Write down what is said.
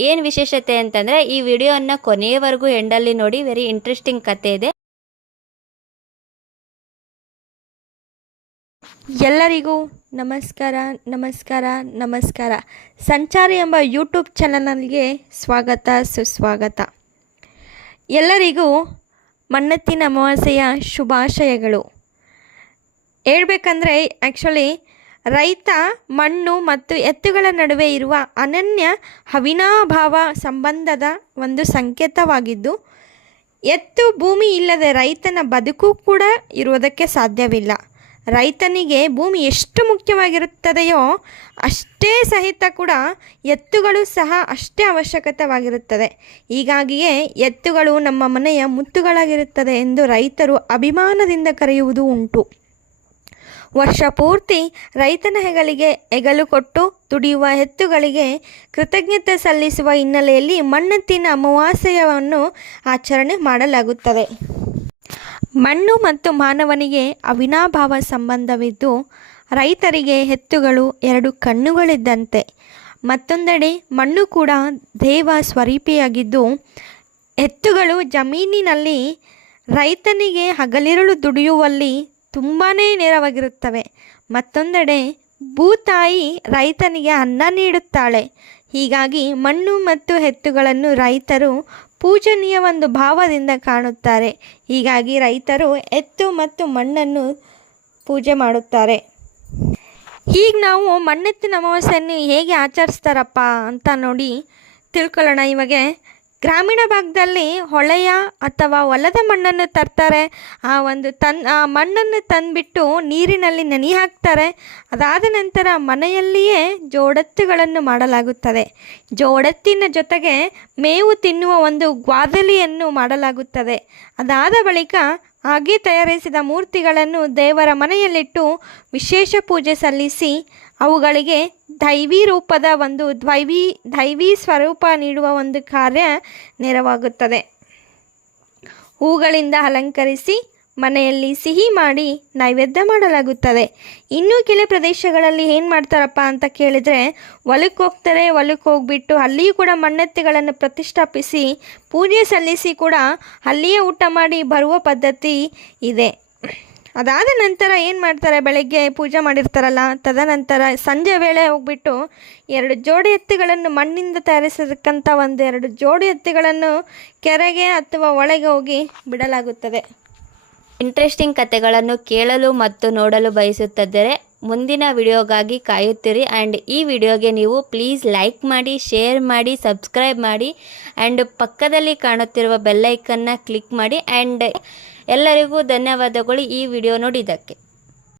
ಏನು ವಿಶೇಷತೆ ಅಂತಂದರೆ ಈ ವಿಡಿಯೋನ ಕೊನೆಯವರೆಗೂ ಎಂಡಲ್ಲಿ ನೋಡಿ, ವೆರಿ ಇಂಟ್ರೆಸ್ಟಿಂಗ್ ಕತೆ ಇದೆ. ಎಲ್ಲರಿಗೂ ನಮಸ್ಕಾರ ನಮಸ್ಕಾರ ನಮಸ್ಕಾರ. ಸಂಚಾರಿ ಎಂಬ ಯೂಟ್ಯೂಬ್ ಚಾನಲ್ಗೆ ಸ್ವಾಗತ ಸುಸ್ವಾಗತ. ಎಲ್ಲರಿಗೂ ಮಣ್ಣೆತ್ತಿನ ಅಮಾವಾಸ್ಯೆಯ ಶುಭಾಶಯಗಳು. ಹೇಳ್ಬೇಕಂದ್ರೆ ಆ್ಯಕ್ಚುಲಿ ರೈತ ಮಣ್ಣು ಮತ್ತು ಎತ್ತುಗಳ ನಡುವೆ ಇರುವ ಅನನ್ಯ ಅವಿನಾಭಾವ ಸಂಬಂಧದ ಒಂದು ಸಂಕೇತವಾಗಿದ್ದು, ಎತ್ತು ಭೂಮಿ ಇಲ್ಲದೆ ರೈತನ ಬದುಕು ಕೂಡ ಇರುವುದಕ್ಕೆ ಸಾಧ್ಯವಿಲ್ಲ. ರೈತನಿಗೆ ಭೂಮಿ ಎಷ್ಟು ಮುಖ್ಯವಾಗಿರುತ್ತದೆಯೋ ಅಷ್ಟೇ ಸಹಿತ ಕೂಡ ಎತ್ತುಗಳು ಸಹ ಅಷ್ಟೇ ಅವಶ್ಯಕತೆವಾಗಿರುತ್ತದೆ. ಹೀಗಾಗಿಯೇ ಎತ್ತುಗಳು ನಮ್ಮ ಮನೆಯ ಮುತ್ತುಗಳಾಗಿರುತ್ತದೆ ಎಂದು ರೈತರು ಅಭಿಮಾನದಿಂದ ಕರೆಯುವುದು ಉಂಟು. ವರ್ಷ ಪೂರ್ತಿ ರೈತನ ಹೆಗಲು ಕೊಟ್ಟು ದುಡಿಯುವ ಎತ್ತುಗಳಿಗೆ ಕೃತಜ್ಞತೆ ಸಲ್ಲಿಸುವ ಹಿನ್ನೆಲೆಯಲ್ಲಿ ಮಣ್ಣೆತ್ತಿನ ಅಮಾವಾಸ್ಯೆಯನ್ನು ಆಚರಣೆ ಮಾಡಲಾಗುತ್ತದೆ. ಮಣ್ಣು ಮತ್ತು ಮಾನವನಿಗೆ ಅವಿನಾಭಾವ ಸಂಬಂಧವಿದ್ದು, ರೈತರಿಗೆ ಎತ್ತುಗಳು ಎರಡು ಕಣ್ಣುಗಳಿದ್ದಂತೆ. ಮತ್ತೊಂದೆಡೆ ಮಣ್ಣು ಕೂಡ ದೇವ ಸ್ವರೂಪಿಯಾಗಿದ್ದು, ಎತ್ತುಗಳು ಜಮೀನಿನಲ್ಲಿ ರೈತನಿಗೆ ಹಗಲಿರುಳು ದುಡಿಯುವಲ್ಲಿ ತುಂಬಾ ನೇರವಾಗಿರುತ್ತವೆ. ಮತ್ತೊಂದೆಡೆ ಭೂತಾಯಿ ರೈತನಿಗೆ ಅನ್ನ ನೀಡುತ್ತಾಳೆ. ಹೀಗಾಗಿ ಮಣ್ಣು ಮತ್ತು ಎತ್ತುಗಳನ್ನು ರೈತರು ಪೂಜನೀಯ ಒಂದು ಭಾವದಿಂದ ಕಾಣುತ್ತಾರೆ. ಹೀಗಾಗಿ ರೈತರು ಎತ್ತು ಮತ್ತು ಮಣ್ಣನ್ನು ಪೂಜೆ ಮಾಡುತ್ತಾರೆ. ಈಗ ನಾವು ಮಣ್ಣೆತ್ತಿನ ಅಮಾವಾಸ್ಯೆಯನ್ನು ಹೇಗೆ ಆಚರಿಸ್ತಾರಪ್ಪ ಅಂತ ನೋಡಿ ತಿಳ್ಕೊಳ್ಳೋಣ. ಇವಾಗ ಗ್ರಾಮೀಣ ಭಾಗದಲ್ಲಿ ಹೊಳೆಯ ಅಥವಾ ಹೊಲದ ಮಣ್ಣನ್ನು ತರ್ತಾರೆ. ಆ ಮಣ್ಣನ್ನು ತಂದುಬಿಟ್ಟು ನೀರಿನಲ್ಲಿ ನೆನೆ ಹಾಕ್ತಾರೆ. ಅದಾದ ನಂತರ ಮನೆಯಲ್ಲಿಯೇ ಜೋಡೆತ್ತುಗಳನ್ನು ಮಾಡಲಾಗುತ್ತದೆ. ಜೋಡೆತ್ತಿನ ಜೊತೆಗೆ ಮೇವು ತಿನ್ನುವ ಒಂದು ಗ್ವಾದಲಿಯನ್ನು ಮಾಡಲಾಗುತ್ತದೆ. ಅದಾದ ಬಳಿಕ ಹಾಗೆ ತಯಾರಿಸಿದ ಮೂರ್ತಿಗಳನ್ನು ದೇವರ ಮನೆಯಲ್ಲಿಟ್ಟು ವಿಶೇಷ ಪೂಜೆ ಸಲ್ಲಿಸಿ ಅವುಗಳಿಗೆ ದೈವಿ ರೂಪದ ಒಂದು ದೈವಿ ಸ್ವರೂಪ ನೀಡುವ ಒಂದು ಕಾರ್ಯ ನೆರವಾಗುತ್ತದೆ. ಹೂಗಳಿಂದ ಅಲಂಕರಿಸಿ ಮನೆಯಲ್ಲಿ ಸಿಹಿ ಮಾಡಿ ನೈವೇದ್ಯ ಮಾಡಲಾಗುತ್ತದೆ. ಇನ್ನೂ ಕೆಲ ಪ್ರದೇಶಗಳಲ್ಲಿ ಏನು ಮಾಡ್ತಾರಪ್ಪ ಅಂತ ಕೇಳಿದರೆ, ಹೊಲಕ್ಕೆ ಹೋಗ್ತಾರೆ. ಹೊಲಕ್ಕೆ ಹೋಗ್ಬಿಟ್ಟು ಅಲ್ಲಿಯೂ ಕೂಡ ಮಣ್ಣೆತ್ತಿಗಳನ್ನು ಪ್ರತಿಷ್ಠಾಪಿಸಿ ಪೂಜೆ ಸಲ್ಲಿಸಿ ಕೂಡ ಅಲ್ಲಿಯೇ ಊಟ ಮಾಡಿ ಬರುವ ಪದ್ಧತಿ ಇದೆ. ಅದಾದ ನಂತರ ಏನು ಮಾಡ್ತಾರೆ, ಬೆಳಗ್ಗೆ ಪೂಜೆ ಮಾಡಿರ್ತಾರಲ್ಲ, ತದನಂತರ ಸಂಜೆ ವೇಳೆ ಹೋಗ್ಬಿಟ್ಟು 2 ಜೋಡಿ ಎತ್ತುಗಳನ್ನು ಮಣ್ಣಿಂದ ತಯಾರಿಸಿರ್ತಕ್ಕಂಥ 2 ಜೋಡಿ ಎತ್ತುಗಳನ್ನು ಕೆರೆಗೆ ಅಥವಾ ಒಳಗೆ ಹೋಗಿ ಬಿಡಲಾಗುತ್ತದೆ. ಇಂಟ್ರೆಸ್ಟಿಂಗ್ ಕತೆಗಳನ್ನು ಕೇಳಲು ಮತ್ತು ನೋಡಲು ಬಯಸುತ್ತಿದ್ದರೆ ಮುಂದಿನ ವಿಡಿಯೋಗಾಗಿ ಕಾಯುತ್ತೀರಿ. ಆ್ಯಂಡ್ ಈ ವಿಡಿಯೋಗೆ ನೀವು ಪ್ಲೀಸ್ ಲೈಕ್ ಮಾಡಿ, ಶೇರ್ ಮಾಡಿ, ಸಬ್ಸ್ಕ್ರೈಬ್ ಮಾಡಿ ಆ್ಯಂಡ್ ಪಕ್ಕದಲ್ಲಿ ಕಾಣುತ್ತಿರುವ ಬೆಲ್ಲೈಕನ್ನ ಕ್ಲಿಕ್ ಮಾಡಿ. ಆ್ಯಂಡ್ ಎಲ್ಲರಿಗೂ ಧನ್ಯವಾದಗಳು ಈ ವಿಡಿಯೋ ನೋಡಿದ್ದಕ್ಕೆ.